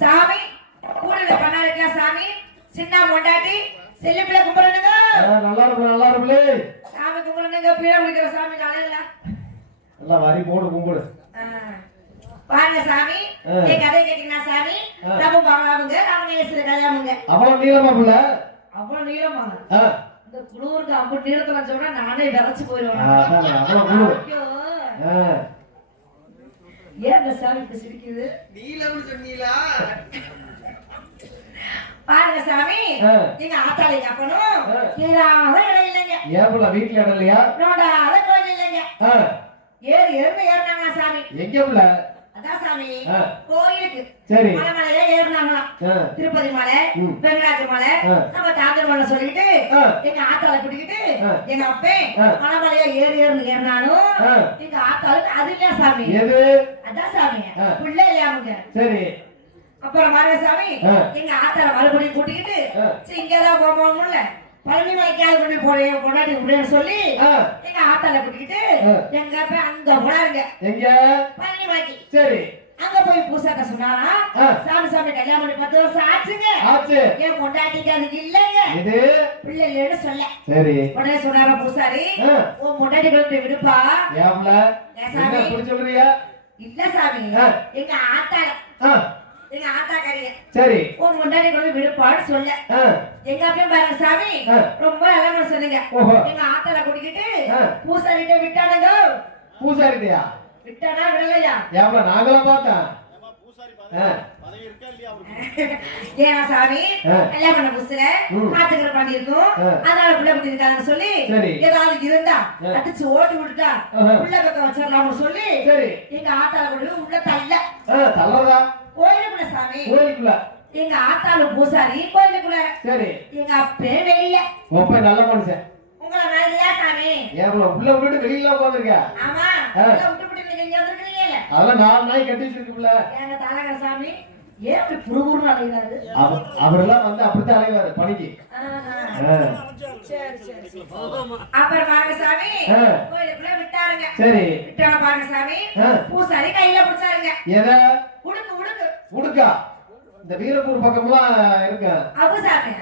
சாமி கூடல பண்ணாருக்கா சாமி சின்ன பொண்டாட்டி செல்லிப்பிள்ளை கும்பிடுங்க. நல்லா இருக்கு நல்லா இருக்குலே சாமி கும்பிடுங்க. பீட குடிக்கிற சாமி காலையில நல்லா வரி போடு கும்பிடு. பாருங்க சாமி ஏ கதை கேட்டீங்கன்னா சாமி நம்ம பாங்களாமுங்க ராமநேஸ்வர கல்யாணமுங்க. அவ்வளவு நீளமா புள்ள அவ்வளவு நீளமாங்க. இந்த குளூருக்கு அப்படி நீளத்துல சொன்னா நானே விரைச்சு போயிடுவேன். ஏன் இந்த சாமி இப்படி சிரிக்குது? நீலம்னு சொன்னீங்களா? பாருங்க சாமி எங்க ஆத்தாளி அப்பனும் இல்லாத இடம் இல்லைங்க. ஏப்பல வீட்டுல இடம் இல்லையா? நோடாத கோயில் இல்லைங்க. ஏறி ஏறினாங்களா சாமி? எங்க உள்ள? அதான் சாமி கோயிலுக்கு சரி மலைமலையில ஏறினாங்களாம். திருப்பதி மலை, வெங்கடாஜி மலை, நம்ம தாங்கர் மலை சொல்லிட்டு எங்க ஆத்தாளை கூட்டிக்கிட்டு எங்க அப்பே மலைமலையா ஏறினாலும் எங்க ஆத்தாளுக்கு அது இல்லையா சாமி? அதான் சாமி புள்ள இல்லையாமுங்க. சரி அப்புறம் வர சாமி எங்க ஆத்தாளை மறுபடியும் கூட்டிக்கிட்டு இங்கதான் போகணும்ல பழனி மலைக்காவது கொண்டு போறேன் கொண்டாடி விடுன்னு சொல்லி எங்க ஆத்தாளை கூட்டிக்கிட்டு எங்க அப்ப அங்க போனாருங்க. எங்க? பழனி மலைக்கு. சரி அங்க போய் பூசாக்க சொன்னாரா சாமி கல்யாணம் பண்ணி 10 வருஷம் ஆச்சுங்க. என் பொண்டாட்டிக்கு அதுக்கு இல்லைங்க பிள்ளை இல்லைன்னு சொல்ல. சரி உடனே சொன்னாரா பூசாரி உன் பொண்டாட்டி கொண்டு விடுப்பா. சொல்றியா? இல்ல சாமி எங்க ஆத்தாக்காரிய சரி உன் பொண்டாட்டி கொண்டு விடுப்பான்னு சொல்ல. எங்க அப்பயும் பாருங்க சாமி ரொம்ப நல்ல சொன்னீங்க. எங்க ஆத்தால கூட்டிக்கிட்டு பூசாரிட்ட விட்டானுங்க. பூசாரிட்டியா? விட்டானா விடலையா? ஏப்பா நாங்களும் பார்த்தேன். ஏன் சாமி கல்யாணம் பண்ண புதுசுல காத்துக்கிற பண்ணி இருக்கும் அதனால பிள்ளை குட்டி இருக்காங்கன்னு சொல்லி ஏதாவது இருந்தா அடிச்சு ஓட்டி விட்டுட்டா உள்ள பக்கம் வச்சிடலாம்னு சொல்லி எங்க ஆத்தால கொண்டு உள்ள தள்ளதா கோயிலுக்குள்ள சாமி. கோயிலுக்குள்ள எங்க ஆத்தாளு பூசாரி கோயிலுக்குள்ள. சரி எங்க அப்பே வெளிய. ஒப்ப நல்ல மனுஷன். உங்கள மாதிரியா சாமி? ஏப்ல உள்ள விட்டு வெளியில உட்கார்ந்திருக்க. ஆமா உள்ள விட்டு விட்டு நீங்க இங்க வந்திருக்கீங்கல. அதெல்லாம் 4 நாய் கட்டி வச்சிருக்குல. எங்க தாலக சாமி ஏன் அப்படி புருபுருன்னு அலைகிறாரு? அவரெல்லாம் வந்து அப்படித்தான் அலைவாரு பணிக்கு. சரி சரி சரி. அப்புறம் பாருங்க சாமி கோயிலுக்குள்ள விட்டாருங்க. சரி விட்டான பாருங்க சாமி பூசாரி கையில பிடிச்சாருங்க. எத? உடுக்கு உடுக்கு. உடுக்கா? இந்த வீரப்பூர் பக்கம்லாம் இருக்கு. அப்ப சாமி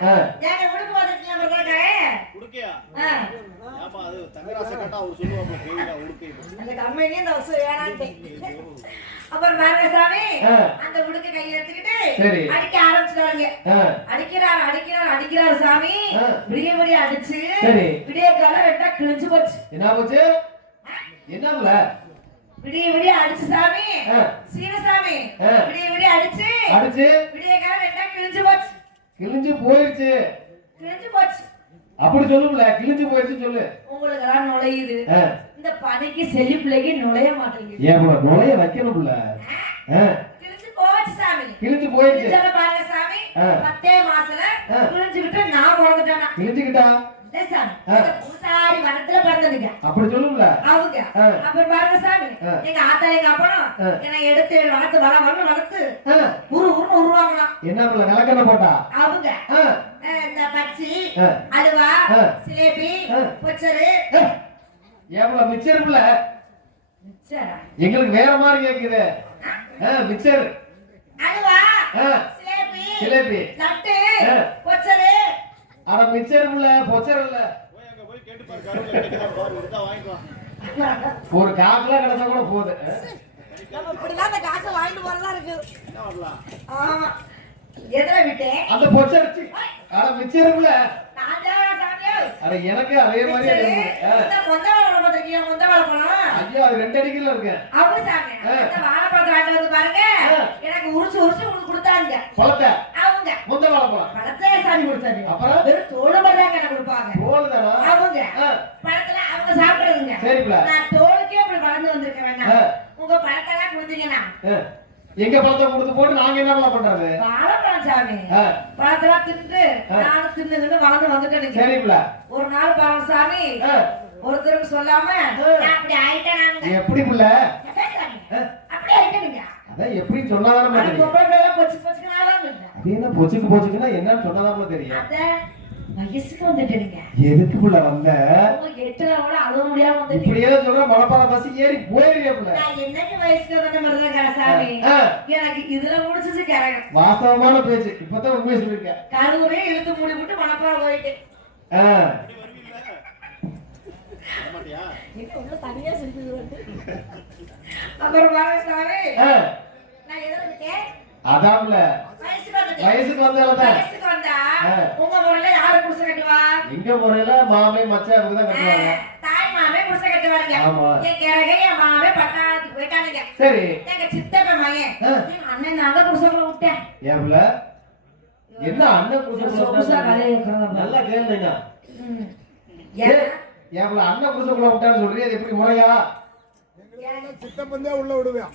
ஏங்க உடுக்கு வந்துட்டீங்க மறக்காதே. உடுக்கியா? ஏப்பா அது தங்கராச கட்டா அவர் சொல்லுவாங்க கோயில்ல உடுக்கு. அந்த கம்பெனியே இந்த வருஷம் வேணான்ட்டே. அப்புறம் பாருங்க சாமி அந்த உடுக்கு கையில எடுத்துக்கிட்டு அடிக்க ஆரம்பிச்சாருங்க. அடிக்கிறாரு சாமி. விடிய அடிச்சு விடிய கால ரெண்டா கிழிஞ்சு போச்சு. என்ன போச்சு? என்னம்ல? விடிய அடிச்சு சாமி சீனசாமி விடிய அடிச்சு விடிய கால ரெண்டா கிழிஞ்சு போச்சு. கிழிஞ்சு போயிருச்சு. அப்படி சொல்லும்ல, கிழிஞ்சு போயிருச்சு சொல்லு. உங்களுக்கு எல்லாம் நுழையுது. இந்த பனைக்கு செல்லி பிள்ளைக்கு நுழைய மாட்டேங்குது. ஏன் நுழைய வைக்கணும்ல? கிழிஞ்சு போயிருச்சு. பாருங்க சாமி 10 மாசத்துல கிழிஞ்சுக்கிட்டு நான் பிறந்துட்டேனா? கிழிஞ்சுக்கிட்டா? பூசாரி மரத்துல பிறந்ததுங்க. அப்படி சொல்லும்ல அவங்க. அப்புறம் பாருங்க சாமி எங்க ஆத்தா எங்க அப்பனும் என்னை எடுத்து வளர்த்து வளர்த்து உருவாங்களாம். என்ன விளக்கண்ண போட்டா? அவங்க இந்த பச்சி அலுவா சிலேபி பொச்சரு ஏன் மிச்சர் இல்ல? மிச்சரா? எங்களுக்கு வேற மாதிரி கேக்குது. மிச்சர் அலுவா சிலேபி லட்டு பொச்சரு. அட மிச்சர் இல்ல பொச்சர் இல்ல. போய் அங்க போய் கேட்டு பாரு கருவுல கிடைக்குதா பாரு எடுத்தா வாங்கிக்கலாம். ஒரு காக்குல கிடைச்சா கூட போகுது. நம்ம இப்படிலாம் அந்த காசை வாங்கிட்டு வரலாம் இருக்கு. என்ன வரலாம்? ஆமா எதற விட்டே அந்த பொச்சரிச்சி. அட மிச்சர் இல்ல. நான் தான் சாமியே. அட எனக்கு அதே மாதிரி இந்த கொந்தவாளை பத்திரிக்கையா கொந்தவாளை பழம். ஐயோ அது 2 அடிக்குல இருக்கு. அவங்க சாமி அந்த வாழைப்பழத்தை வாங்கிட்டு வந்து பாருங்க. எனக்கு உரிச்சு உங்களுக்கு கொடுத்தாங்க. பழத்தை? அவங்க கொந்தவாளை பழம். பழத்தை சாமி கொடுத்தாங்க. அப்புறம் வெறும் தோல் மட்டும் எனக்கு கொடுப்பாங்க. தோல் தானா? அவங்க பழத்துல அவங்க சாப்பிடுறதுங்க. சரிப்ல. நான் தோலுக்கே அப்படி வளர்ந்து வந்திருக்கேன் வேணா. உங்க பழத்தை எல்லாம் கொடுத்தீங்கன்னா எங்க பழத்தை கொடுத்து போட்டு நாங்க என்ன பண்றது? வாழைப்பழம் சாமி பழத்தெல்லாம் தின்னு நானும் தின்னு வளர்ந்து வந்துட்டேன். சரிப்ல. ஒரு நாள் பாவம் சாமி ஒருத்தருக்கு சொல்லாம அப்படி ஆயிட்டேன். எப்படி புள்ள? அப்படி ஆயிட்டேனுங்க. அதான் எப்படி சொன்னாதானே தெரியும். பொச்சு பொச்சுக்குனாலும் அது என்ன பொச்சுக்குன்னா என்னன்னு சொன்னாதானே தெரியும். அத வயசுக்கு வந்துட்டேனுங்க. எதுக்கு புள்ள வந்த? உங்க 8ல கூட அழுவ முடியாம வந்து இப்படியே சொல்ற மலப்பாற பஸ் ஏறி போயிடுறியா புள்ள? நான் என்னைக்கு வயசுக்கு வந்த மருதகார சாமி எனக்கு இதுல முடிச்சிச்சு கரகம். வாஸ்தவமான பேச்சு. இப்பதான் உண்மையை சொல்லிருக்க. கருவுரே இழுத்து மூடி விட்டு மலப்பாற போயிட்டு. வரமாட்டியா? இப்போ உள்ள தனியா சிரிக்குது வந்து. அப்புறம் பாருங்க சாமி நான் எதற விட்டேன்? அதான்ல வயசுக்கு வந்தாலதான். வயசுக்கு வந்தா உங்க முறையில யாரு குடிசை கட்டுவா? எங்க முறையில மாமே மச்சான் அவங்க தான் கட்டுவாங்க. தாய் மாமே குடிசை கட்டுவாங்க. என் கிழகை என் மாமே பட்டாளத்துக்கு போயிட்டானுங்க. சரி எங்க சித்தப்ப மகன் எங்க அண்ணன் நாங்க குடிசைக்குள்ள விட்டேன். ஏப்ல என்ன அண்ணன் குடிசைக்குள்ள நல்லா கேளுங்க. ஏப்ல அண்ணன் குடிசைக்குள்ள விட்டான்னு சொல்றீங்க. அது எப்படி முறையா? சித்தப்பந்தே உள்ள விடுவேன்.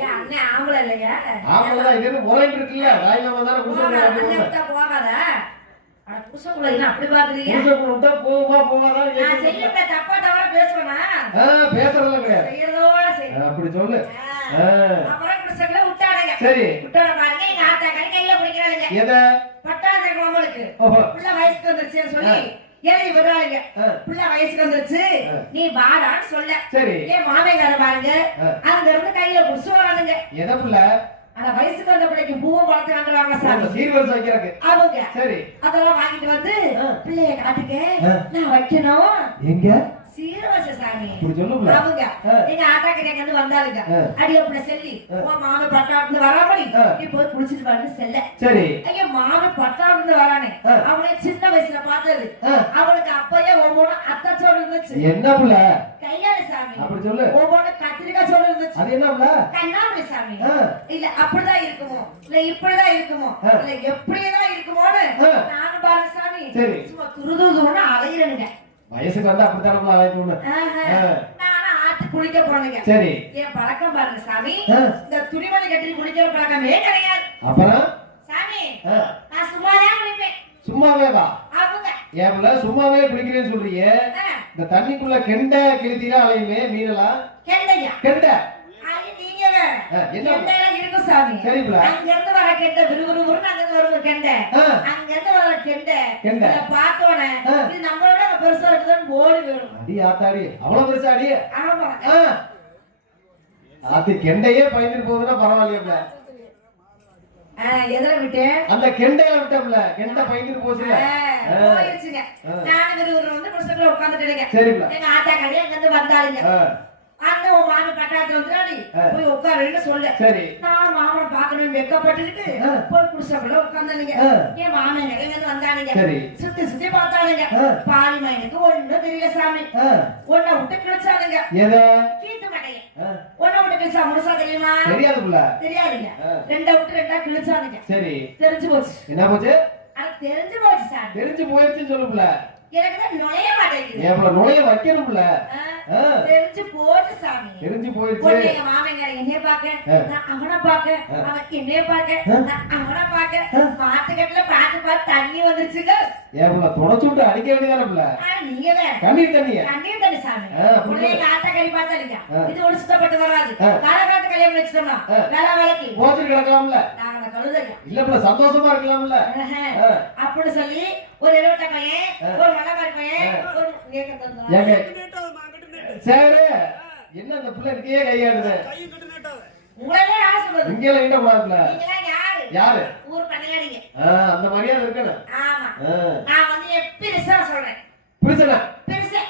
ஏன் அண்ணன் ஆம்பளை இல்லையா? ஆம்பளை தான். இது முறைன்னு இருக்குல்ல. தாய்மாமா தானே குடிசைக்குள்ள விட்டா போகாத. அட குடிசைக்குள்ள என்ன அப்படி பாக்குறீங்க? குடிசைக்குள்ள விட்டா போகாதா? நான் செய்யற தப்பா தவறா பேசுவேனா? பேசுறதெல்லாம் கிடையாது. செய்யறதோட செய். அப்படி சொல்லு. அப்புறம் குடிசைக்குள்ள விட்டானுங்க. சரி விட்டான பாருங்க எங்க ஆத்தா கையில பிடிக்கிறானுங்க. எத? பட்டாளத்துக்கு மாமனுக்கு புள்ள வயசுக்கு வந்துருச்சுன்னு சொல்லி ஏறி வருவாங்க. புள்ள வயசுக்கு வந்துருச்சு நீ வாடான்னு சொல்ல. சரி ஏன் மாமேகார பாருங்க அங்க இருந்து கையில புடிச்சு வரானுங்க. எத புள்ள? அந்த வயசுக்கு வந்த பிள்ளைக்கு பூவும் பழத்தை வாங்குறாங்க சார். சீர்வரிசை வைக்கிறதுக்கு அவங்க. சரி அதெல்லாம் வாங்கிட்டு வந்து பிள்ளைய காட்டுங்க நான் வைக்கணும். எங்க? சீர்வரிசை சாமி சொல்லுங்க. அவங்க எங்க ஆத்தா கிட்ட இருந்து வந்தாளுங்க. அடிய புள்ள செல்லி உன் மாமே பட்டாளத்துல வராமடி நீ போய் குளிச்சுட்டு வரணும் செல்ல. சரி ஐயா மாமே பட்டாளத்துல வரானே அவனை சின்ன வயசுல பார்த்தது அவனுக்கு அப்பயே ஒவ்வொரு அத்தை சோறு இருந்துச்சு. என்ன புள்ள? கையாளி சாமி. அப்படி சொல்லு. ஒவ்வொரு கத்திரிக்காய் சோறு இருந்துச்சு. அது என்ன புள்ள? கண்ணாமணி சாமி. இல்ல அப்படிதான் இருக்குமோ இல்ல இப்படிதான் இருக்குமோ இல்ல எப்படிதான் இருக்குமோன்னு நானும் பாருங்க சாமி சும்மா துருதுன்னு அலையிறனுங்க. வயசுக்கு வந்தா அப்படித்தான் அழைக்கணும். நானும் ஆத்து குளிக்க போனேங்க. சரி என் பழக்கம் பாருங்க சாமி இந்த துணிமணி கட்டி குளிக்கிற பழக்கமே கிடையாது. அப்புறம் சாமி நான் சும்மாதான் குளிப்பேன். சும்மாவே வா? அவங்க ஏன்ல சும்மாவே குளிக்கிறேன்னு சொல்றீங்க. இந்த தண்ணிக்குள்ள கெண்டை கிழித்தீரா அலையுமே மீனலாம். கெண்டையா? கெண்டை. அது நீங்க வேற. என்ன இருக்கும் சாமி. சரிங்களா? அங்க இருந்து வர கெண்டை விறுவிறுன்னு அங்க இருந்து வரும் கெண்டை. அங்க இருந்து வர கெண்டை இத பார்த்தோனே இது நம்மளோட பெருசா இருக்குதுன்னு ஓடி போயிடும். அடி ஆத்தாடி அவ்வளவு பெருசா அடி. ஆமா. அது கெண்டையே பயந்துட்டு போகுதுன்னா பரவாயில்லையா? எதிர விட்டு அந்த கெண்டையில விட்டோம்ல, கெண்டை பயந்துட்டு போச்சுல. போயிருச்சுங்க. நான் விறுவிறுன்னு புருஷத்துல உட்கார்ந்துட்டேங்க. சரிங்களா? எங்க ஆத்தா கறி அங்க இருந்து வந்தாளுங்க. அந்த உன் மாமி பட்டாத்துல வந்துடாடி போய் உட்காருன்னு சொல்லு. சரி. நான் மாமனை பாக்கணும் வெக்கப்பட்டுக்கிட்டு போய் புருஷக்குள்ள உட்கார்ந்தானுங்க. என் மாமன் எங்க இருந்து வந்தானுங்க. சுத்தி சுத்தி பார்த்தானுங்க. பாலி மைனுக்கு ஒண்ணும் தெரியல சாமி. ஒன்ன விட்டு கிழிச்சானுங்க. கீட்டு மாட்டையே ஒன்ன விட்டு கிழிச்சா முழுசா தெரியுமா? தெரியாதுல்ல. தெரியாதுங்க. ரெண்டா விட்டு ரெண்டா கிழிச்சானுங்க. சரி. தெரிஞ்சு போச்சு. என்ன போச்சு? அது தெரிஞ்சு போச்சு சாமி. தெரிஞ்சு போயிருச்சுன்னு சொல்லுப்ல. எனக்கு தான் நுழைய மாட்டேங்குது. ஏப்ல நுழைய வைக்கணும்ல. தெரிஞ்சு போச்சு சாமி. தெரிஞ்சு போயிருச்சு. எங்க மாமங்கார என்னைய பாக்க, நான் அவனை பாக்க, அவன் என்னைய பாக்க, நான் அவனை பாக்க, மாட்டுக்கட்டுல பார்த்து பார்த்து தண்ணி வந்துருச்சுங்க. ஏப்ல தொடச்சுட்டு அடிக்க வேண்டியதானே? நீங்க வேற கண்ணீர் தண்ணியா? கண்ணீர் தண்ணி சாமி. பிள்ளைங்க ஆத்தா கறி பார்த்தாலிங்க. இது ஒண்ணு சுத்தப்பட்டு வராது. காலகாலத்து கல்யாணம் வச்சுட்டோம்னா வேலை வேலைக்கு போச்சு கிடக்கலாம்ல. நாங்க கழுதைங்க. இல்ல சந்தோஷமா இருக்கலாம்ல. அப்படி சொல்லி ஒரு 70 பையன், ஒரு மலபாரி பையன், ஒரு ஏக்க தந்தா. சரி, என்ன அந்த புள்ள இருக்கே கையாடுது? உங்களே யார் சொல்றது? இங்க எல்லாம் என்ன கூடாதுல? நீங்கலாம் யாரு? யாரு? ஊர் பண்ணையாடிங்க. அந்த மரியாதை இருக்கணும். ஆமா. நான் வந்து பெருசா சொல்றேன். புரியுதா? பெருசே.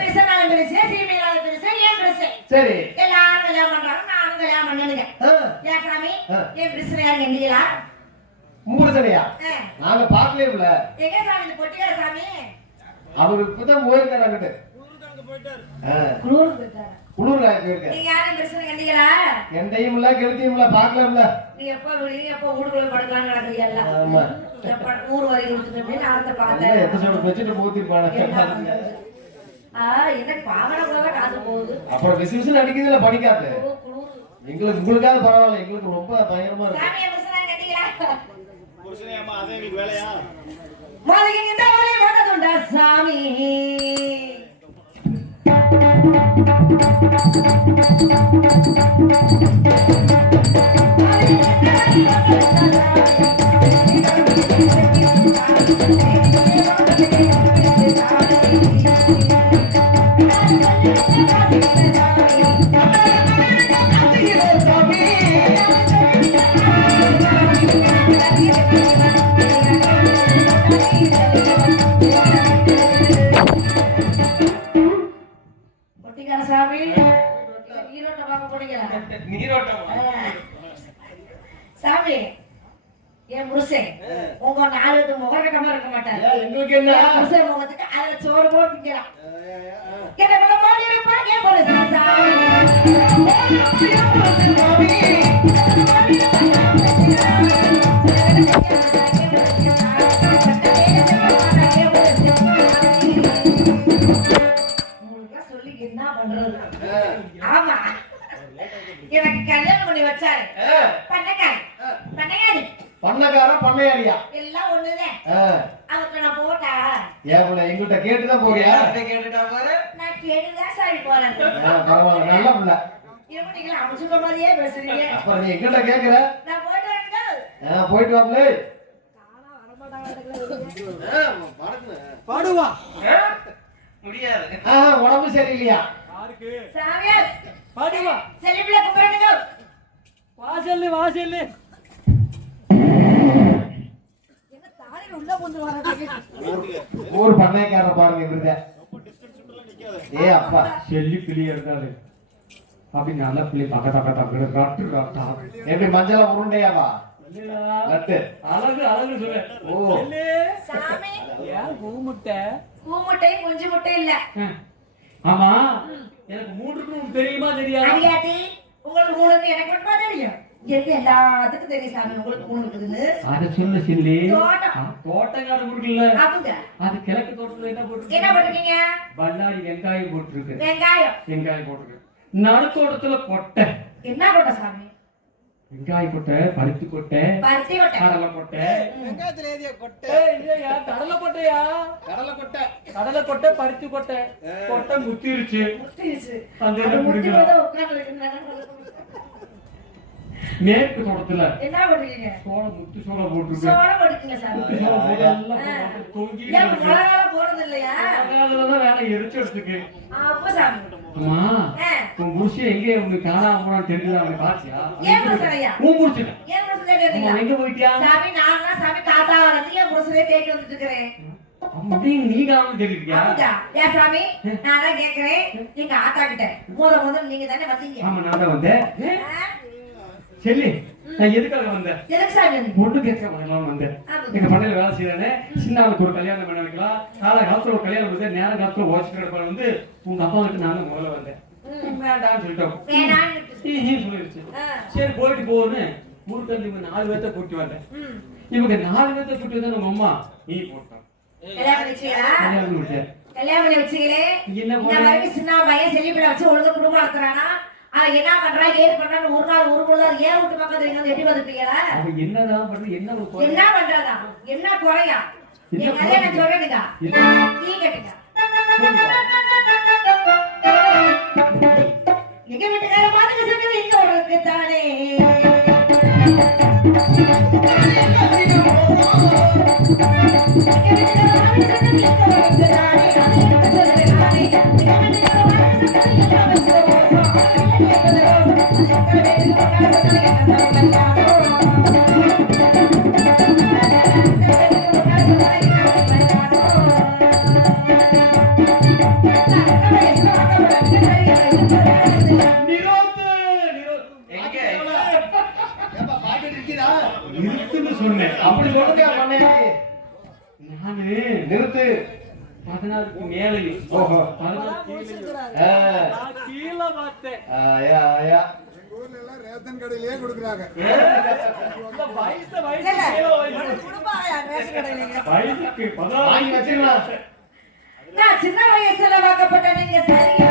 பெருசானாலும் பெருசே, சீமையிலாலும் பெருசே, ஏன் பெருசே? சரி. எல்லாரும் கல்யாணம் பண்றாங்க, நானும் கல்யாணம் பண்ணணுங்க. ஏன் சாமி? ஏன் பிரச்சனை யாரு கண்டிங்களா? மூணு சடையா? நாங்க பாக்கவே இல்ல. எங்க சாமி இந்த பொட்டிக்கார சாமி? அவரு இப்பதான் போயிருக்காரு அங்கிட்டு. குளூருக்கு போயிட்டாரு. குளூர்ல போயிருக்காரு. நீங்க யாரும் பிரச்சனை கண்டிங்களா? எண்டையும் இல்ல, கெளுத்தியும் இல்ல, பாக்கலாம்ல. நீ எப்ப வீடுக்குள்ள படுக்கலாம்னு நடக்குறீங்க எல்லாம். ஆமா. ஊர் வரி கொடுத்துட்டு நாளத்தை பார்த்தேன். எபிசோட் வச்சுட்டு போத்திருப்பாங்க. என்ன பாவனக்குள்ள காசு போகுது. அப்புறம் விசுவிசுன்னு அடிக்குதுல படிக்காது. உங்களுக்காவது பரவாயில்ல, எங்களுக்கு ரொம்ப பயங்கரமா இருக்கு. சாமியை பிரச்சனை கண்டிங்களா? புருஷனே அம்மா அதே எங்களுக்கு வேலையா? மாளிகை இந்த வேலையை போட்டதுண்டா சாமி. சாமி நீரோட்டம் பார்க்க போனீங்களா? சாமி என் புருஷன் உங்க 4 முகக்கட்டமா இருக்க மாட்டாரு. எங்களுக்கு என்ன புருஷன் முகத்துக்கு அதுல சோறு போட்டு திங்கிறான். என்ன பண்ண போறீங்க? ஏன் புருஷன் சாமி? சொல்லி என்ன பண்றது? ஆமா, எனக்கு கல்யாணம் பண்ணி வச்சாரு பண்ணக்காரி. பண்ணையாடி பண்ணக்கார பண்ணையாடியா எல்லாம் ஒண்ணுதான். அவருக்கு நான் போட்டா ஏன் எங்கிட்ட கேட்டுதான் போறியா? கேட்டுட்டா பாரு. நான் கேட்டுதான் சாமி போறேன். பரவாயில்ல, நல்ல பிள்ளை. நீங்களா அவன் சொல்ற மாதிரியே பேசுறீங்க. அப்புறம் நீ எங்கிட்ட கேக்குற? நான் போயிட்டு வரேங்க. போயிட்டு வாங்களே. பாடுவா முடியாது. உடம்பு சரியில்லையா? சாமியா பாடுவா செலிப்ல கும்பிடுங்க. வாசல்ல வாசல்ல என்ன தாடி உள்ள வந்து வரதுக்கு ஊர் பண்ணைக்காரர் பாருங்க இவருங்க. ஏ அப்பா செல்லி பிள்ளை இருக்காரு. அப்படி நல்ல பிள்ளை பக்கத்தா எப்படி மஞ்சள உருண்டையாவா? லட்டு அழகு அழகு சொல்லு. ஓ சாமி ஏன் பூமுட்டை? பூமுட்டை குஞ்சு முட்டை இல்ல. ஆமா, எனக்கு 3 தெரியுமா தெரியாது? ஐயாடி உங்களுக்கு 3 எனக்கு மட்டும் தெரியும். எனக்கு எல்லாத்துக்கும் தெரியும் சாமி உங்களுக்கு 3 இருக்குதுன்னு. அத சொல்லு சில்லி. தோட்டக்காடு கொடுக்கல. அதுங்க அது கிழக்கு தோட்டத்துல என்ன போட்டுருக்கு? என்ன போட்டுருக்கீங்க? பல்லாரி வெங்காயம் போட்டுருக்கு. வெங்காயம் போட்டுருக்கு. நடுத்தோட்டத்துல கொட்டை. என்ன கொட்டை சாமி? வெங்காய கொட்டை, பருத்தி கொட்டை, கடலை கொட்டை. வெங்காயத்துல ஏதிய கொட்டை இல்லையா, கடலை கொட்டையா? கடலை கொட்டை, பருத்தி கொட்டை. கொட்டை முத்திருச்சு. முத்திருச்சு. அந்த முத்தி போய் உட்கார்ந்து மேற்கு தோட்டத்துல என்ன பண்றீங்க? முத்து சோளம் போட்டுருக்கு. சோளம் போட்டுக்கீங்க சாமி. முத்து சோளம் போட்டு எல்லாம் தொங்கி ஏன் முளைகால போறது இல்லையா? அதனாலதான் வேலை எரிச்சு எடுத்துக்கு. அப்ப சாமி. அம்மா உன் புருஷன் எங்க உனக்கு காணாம போனான்னு தெரிஞ்சதா அவனை பாத்தியா? ஏன் புருஷனையா? உன் புருஷன் ஏன் புருஷனை கேட்டீங்களா? எங்க போயிட்டியா? சாமி நான் தான் சாமி காத்தா வரது என் புருஷனே தேடி வந்துட்டு இருக்கிறேன். அப்படி நீ காணாம தெரிஞ்சிருக்கியா? ஆமாடா. ஏன் சாமி நான் தான் கேக்குறேன் எங்க ஆத்தா கிட்ட. முதல்ல நீங்க தானே வந்தீங்க. ஆமா நான் தான் வந்தேன். செல்லி நான் எதுக்காக வந்தேன்? எதுக்கு சாமி வந்தீங்க? பொண்ணு கேட்க வரலாம் வந்தேன். எங்க பண்ணையில வேலை செய்யறானே சின்ன ஆளுக்கு ஒரு கல்யாணம் பண்ண வைக்கலாம். கால காலத்துல ஒரு கல்யாணம் வந்து நேர காலத்துல ஓசிட்டு கிடப்பாரு வந்து உங்க அப்பா கிட்ட நான் தான் முதல்ல வந்தேன். வேண்டாம்னு சொல்லிட்டோம். சொல்லிருச்சு. சரி போயிட்டு போன்னு முருகன் இவங்க 4 பேர்த்த கூட்டி வந்தேன். இவங்க 4 பேர்த்த கூட்டி வந்தா நம்ம அம்மா நீ போட்டான். கல்யாணம் பண்ணிச்சீங்களா? கல்யாணம் முடிச்சேன். கல்யாணம் பண்ணி வச்சீங்களே. என்ன இந்த வரைக்கும் சின்ன பையன் செல்லிப்பிட வச்சு ஒழுங்கா குடும்பம் நடத்துறானா? அவன் என்ன பண்றா ஏது பண்றான்னு ஒரு நாள் ஒரு பொழுது ஏன் விட்டு பக்கத்துல எங்க எட்டி வந்துட்டீங்களா? அவன் என்னதான் பண்ணு என்ன என்ன பண்றதா? என்ன குறையா? என் கல்யாணம் சொல்றேனுங்க. நீ கேட்டுங்க. எங்க வீட்டுக்கார பாத்துக்க சொன்னது இங்க ஒரு தானே. சொன்னேன் அப்படி சொல்லுங்க பண்ணையா நானு நிறுத்து 16க்கு மேலே ஓஹோ 16 கீழே பார்த்தேன். ஆயா ஆயா ரேஷன் கடையிலேயே கொடுக்குறாங்க. வாங்கி வச்சிருக்கலாம். நான் சின்ன வயசுல வாக்கப்பட்ட நீங்க சரியா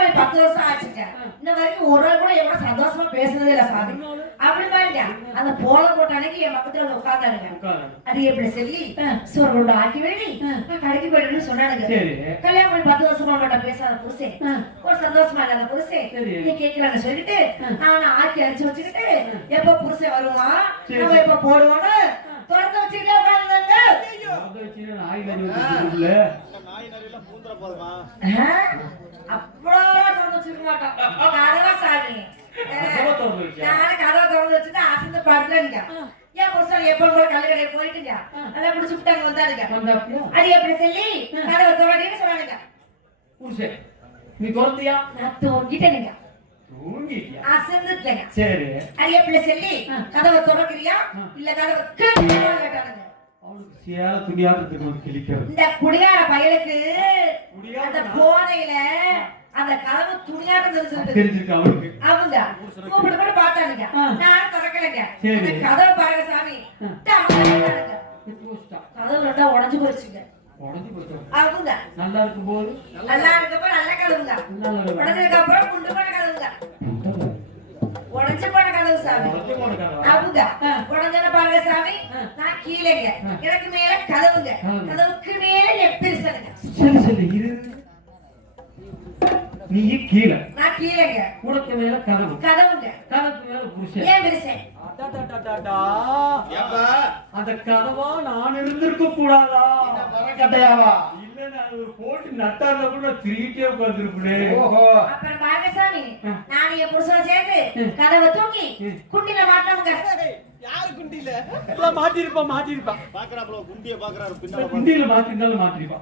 வயசு 10 வருஷம் ஆச்சுங்க. இன்ன வரைக்கும் ஒரு நாள் கூட எவ்வளவு சந்தோஷமா பேசுனதே இல்ல சாமி. அப்படி பாருங்க அந்த போல போட்ட அன்னைக்கு என் பக்கத்துல வந்து உட்கார்ந்தானுங்க. அது எப்படி சொல்லி சோறு கொண்டு ஆக்கி வேண்டி கடைக்கு போயிடுன்னு சொன்னானுங்க. கல்யாணம் பண்ணி 10 வருஷமா மாட்ட பேசாத புருஷன், ஒரு சந்தோஷமா இல்லாத புருஷன் நீ கேட்கலான்னு சொல்லிட்டு நானும் ஆக்கி அடிச்சு வச்சுக்கிட்டு எப்ப புருஷன் வருவான் நம்ம எப்ப போடுவோன்னு திறந்து வச்சுக்கிட்டே உட்கார்ந்தாங்க. நாய் நிறைய பூந்துற போதுமா அவ்வளோ திறந்து வச்சிருக்க மாட்டோம். கதவை சாமி நானும் கதவை திறந்து வச்சுட்டு அசந்து படுத்துறேங்க. ஏன் புருஷன் எப்ப போல கல்லுக்கடையை போயிட்டுங்க நல்லா குடிச்சு விட்டாங்க வந்தாருங்க. அது எப்படி சொல்லி கதவை திறடின்னு சொன்னானுங்க. நீ திறந்தியா? நான் தூங்கிட்டேனுங்க. அசந்துட்டேங்க. சரி அது எப்படி சொல்லி கதவை திறக்கிறியா இல்ல கதவை கேட்டானுங்க. இந்த குடியார பயலுக்கு அந்த போனையில அந்த கதவு துணியாட்டம் தெரிஞ்சிருக்கு. அவங்க கூப்பிட்டு கூட பார்த்தானுங்க. நானும் திறக்கலைங்க. கதவை பாருங்க சாமி, கதவு ரெண்டா உடஞ்சு போச்சுங்க. அவங்க நல்லா இருக்கும் போது நல்லா இருக்கப்ப நல்ல கதவுங்க, உடஞ்சதுக்கு அப்புறம் குண்டு போன கதவுங்க, உடஞ்சு போன கதவு சாமி. அவங்க உடஞ்சன பாருங்க சாமி, நான் கீழேங்க, எனக்கு மேல கதவுங்க, கதவுக்கு மேல எப்படிங்க. சரி சரி நீ கீழே, நான் கீழேங்க, உனக்கு மேல கதவு, கதவுங்க, கதவுக்கு மேல புருஷன். ஏன் பெருசன் அந்த கதவா நான் இருந்திருக்க கூடாதா? கட்டையாவா இல்ல நான் ஒரு போட்டு நட்டால கூட திருக்கிட்டே உட்கார்ந்துருப்பேன். அப்புறம் பாருங்க சாமி, நான் என் புருஷனை சேர்த்து கதவை தூக்கி குண்டில மாட்டோங்க. யாரு குண்டில மாட்டிருப்பா பாக்குறாப்ல குண்டிய பாக்குறாரு பின்னால குண்டில மாட்டிருந்தாலும் மாட்டிருப்பா.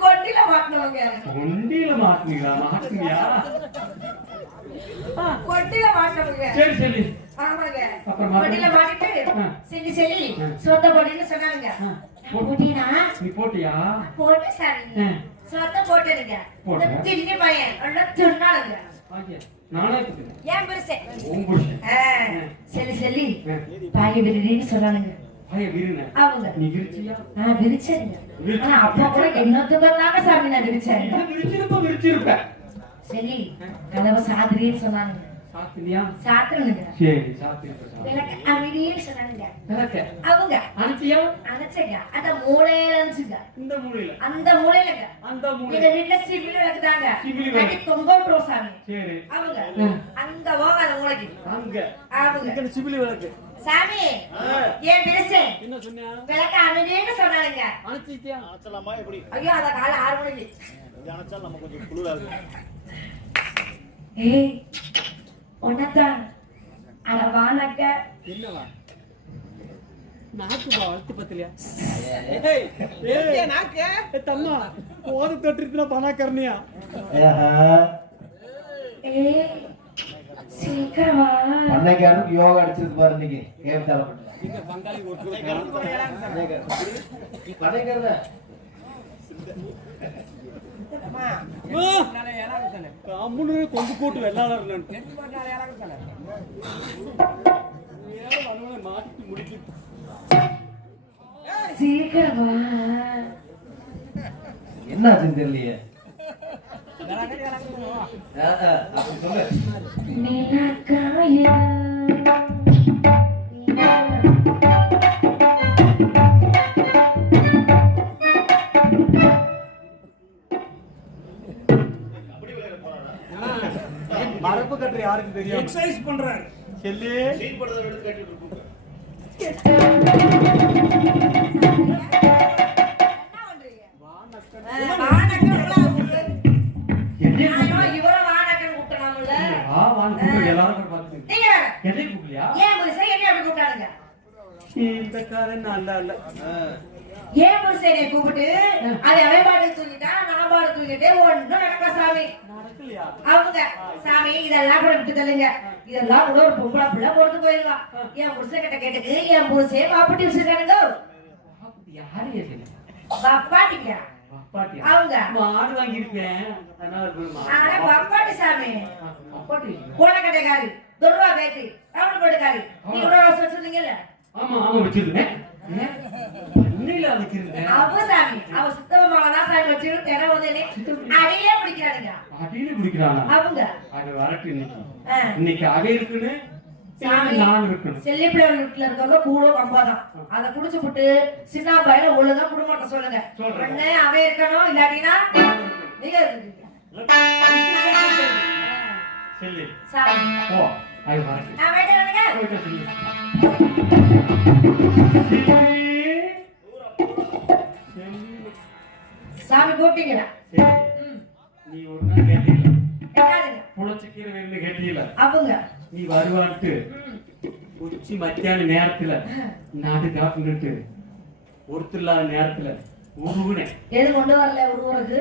கொண்டில மாட்டணுங்க. குண்டில மாட்டினீங்களா? மாட்டினியா? கொண்டில மாட்டணுங்க. சரி சரி ஆமாங்க. கொண்டில மாட்டிட்டு செல்லி செல்லி சொத்த போடின்னு சொன்னானுங்க. போட்டினா நீ போட்டியா? போட்டு சாமி சொத்த போட்டேனுங்க. திடீர்னு பையன் நல்லா சொன்னானுங்க. நானே ஏன் பெருசே உன் புருஷன் செல்லி செல்லி பாய் விருடின்னு சொன்னானுங்க. அவங்க நீ விரிச்சியா? நான் விரிச்சேங்க. ஆனா அப்பா கூட என்னத்துக்காக சாமி நான் விரிச்சேன். விரிச்சிருப்ப. சரி கதவை சாத்திரின்னு சொன்னாங்க. சாத்திரியா? சாத்திரனுங்க. சரி சாத்திரிப்பா. விளக்க அமைதின்னு சொன்னாங்க. விளக்க அவங்க அனுச்சியா? அனுச்சங்க. அந்த மூலையில அனுச்சுங்க. இந்த மூலையில? அந்த மூலையிலங்க. அந்த மூலையில எங்க வீட்ல சிபில் விளக்குதாங்க. சிபில் கட்டி தொங்க விட்டுறோம் சாமி. சரி அவங்க அங்க வாங்க அந்த மூலைக்கு. அங்க அவங்க இந்த சிபில் விளக்கு. சாமி ஏன் பெருசே என்ன சொன்னியா? விளக்க அமைதின்னு சொன்னாங்க. அனுச்சியா? அச்சலாமா எப்படி? ஐயோ அத காலை 6 மணிக்கு. இது அனச்சால் நம்ம கொஞ்சம் குளிரா இருக்கும். ஏய் ஒன்னதான் அட வானக்க என்னவா? நாக்கு வாழ்த்து பத்தலையா? ஏய் நாக்கு தம்மா போது தொட்டிருந்தா பணக்கர்ணியா? ஏய் சீக்கிரம் வா. அன்னைக்கு யோகா அடிச்சிருக்கு பாரு இன்னைக்கு கேம் தர இங்க பங்காளி ஓட்டு படைக்கிறத அம்முன்னு கொண்டு போட்டு வெள்ளாளர் மாட்டி முடிச்சு சீக்கிரம் வா. என்னாச்சுன்னு தெரியலையே. அப்படி சொல்லு. நிலக்காய மரப்பு கட்டுற யாருக்கு தெரியும்? எக்ஸசைஸ் பண்றாரு. செல்லி சீட் படுறத எடுத்து கட்டிட்டு இருக்கோம். இந்த காரன் நல்லா இல்ல. ஏன் புருஷனை கூப்பிட்டு அதை அவன் பாட்டு தூங்கிட்டா நான் பாட்டு தூங்கிட்டே ஒன்னும் நடக்கல சாமி. நடக்கலையா? அவங்க சாமி இதெல்லாம் கூட விட்டு தள்ளுங்க. இதெல்லாம் கூட ஒரு பொம்பளை பிள்ளை போட்டு போயிடலாம். என் புருஷன் கிட்ட கேட்டுக்கு என் புருஷன் பாப்பட்டி வச்சிருக்கானுங்க. யாரு பப்பாட்டிங்க அவங்க மாடு வாங்கியிருக்கேன். பப்பாட்டி சாமி கோலக்கட்டைக்காரி துர்வா பேத்தி ரவுண்ட் போட்டுக்காரி நீ கூட வச்சிருந்தீங்கல்ல? ஆமா ஆமா வச்சிருந்தேன். அவ சாமி அவ சுத்தமா தான் சாமி வச்சிருந்து தினம் வந்து அடியிலே பிடிக்கிறானுங்க. நிக்கிறானா அவங்க அது வரட்டு இன்னைக்கு ஆ. இன்னைக்கு அவ இருக்குன்னு சாமி. நான் இருக்கணும் செல்லிப்பிள்ளை வீட்டுல இருக்கவங்க கூட கம்பாதான் அதை குடிச்சு விட்டு சின்ன பையன ஒழுங்கா குடும்பத்தை சொல்லுங்க சொல்றேன். ஒண்ணு அவன் இருக்கணும் இல்லாட்டினா நீங்க இருக்கீங்க. செல்லு சாமி. ஓ அது வரட்டு நான் போயிட்டு வரேங்க. போயிட்டு செல்லு சாமி கூப்பிட்டீங்களா சரி. நீ ஒரு நாள் கேட்டீங்க கேட்காதுங்க. புலச்சிக்கிற வேணும்னு கேட்டீங்கள அவங்க நீ வருவான்ட்டு உச்சி மத்தியான நேரத்துல நாடு காப்புன்னுட்டு ஒருத்தர் இல்லாத நேரத்துல உருகுனேன் எது கொண்டு வரல உருவுறது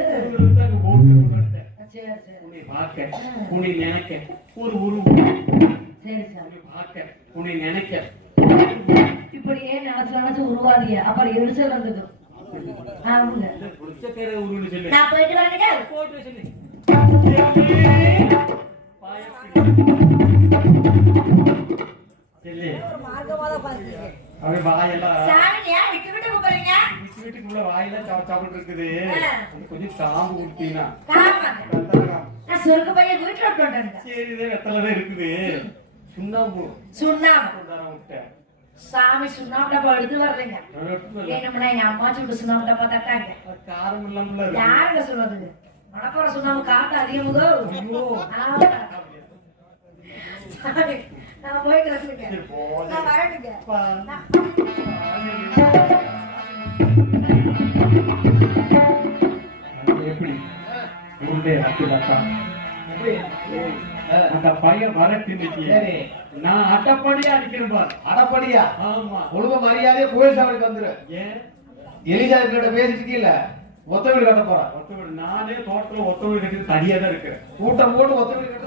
சரி சரி உன்னை பார்க்க உன்னை நினைக்க ஒரு உருவு சரி சார் உன்னை பார்க்க உன்னை நினைக்க இப்படி ஏன் நினைச்சு நினைச்சு உருவாதிய அப்புறம் எரிச்சல் வந்தது அவங்க புடிச்சக்கரை உருவுன்னு சொல்லு நான் போயிட்டு வரேங்க. போட்டு சொல்லு செல்லு அவன் வாயெல்லாம் சாமி ஏன் விட்டு விட்டு கூப்பிடுறீங்க? வீட்டுக்குள்ள வாயெல்லாம் சாப்பிட்டு இருக்குது ஆ. அது கொஞ்சம் தாம்பு கொடுத்தீங்கன்னா காமாங்க. நான் சுருக்கு பையன் வீட்டுல விட்டு வந்துட்டேங்க. சரி இதே வெத்தலைதான் இருக்குது சுண்ணாம்பு சுண்ணாம்பு. கொண்டாட விட்டேன் சாமி சுண்ணாம்பு டப்பா எடுத்து வர்றீங்க. என்னம்னா எங்க அம்மா சுட்டு சுண்ணாம்பு டப்பா தட்டாங்க. காரம் இல்லாமல இருக்கு. யாருங்க சொல்றது? மணப்போற சுண்ணாம்பு காட்டு அதிகமுதோ. ஐயோ. ஆமா. சாமி, நான் போயிட்டு வரேங்க. சரி, போங்க. நான் வரேனுங்க. பா. அது எப்படி உருண்டை அட்டுலக்கா அந்த பையன் வரட்டு இன்னைக்கு சரி. நான் அட்டப்படியா அடிக்கிறேன் பாரு அடப்படியா ஆமா ஒழுங்கு மரியாதையா கோயில் சாமிக்கு வந்துரு. ஏன் எலிஜா கிட்ட பேசிட்டு இருக்கீல ஒத்த வீடு கட்ட போறான். ஒத்த வீடு நானே தோட்டத்துல ஒத்த வீடு கட்டி தனியா தான் இருக்கிறேன் கூட்டம் போட்டு ஒத்த வீடு கட்ட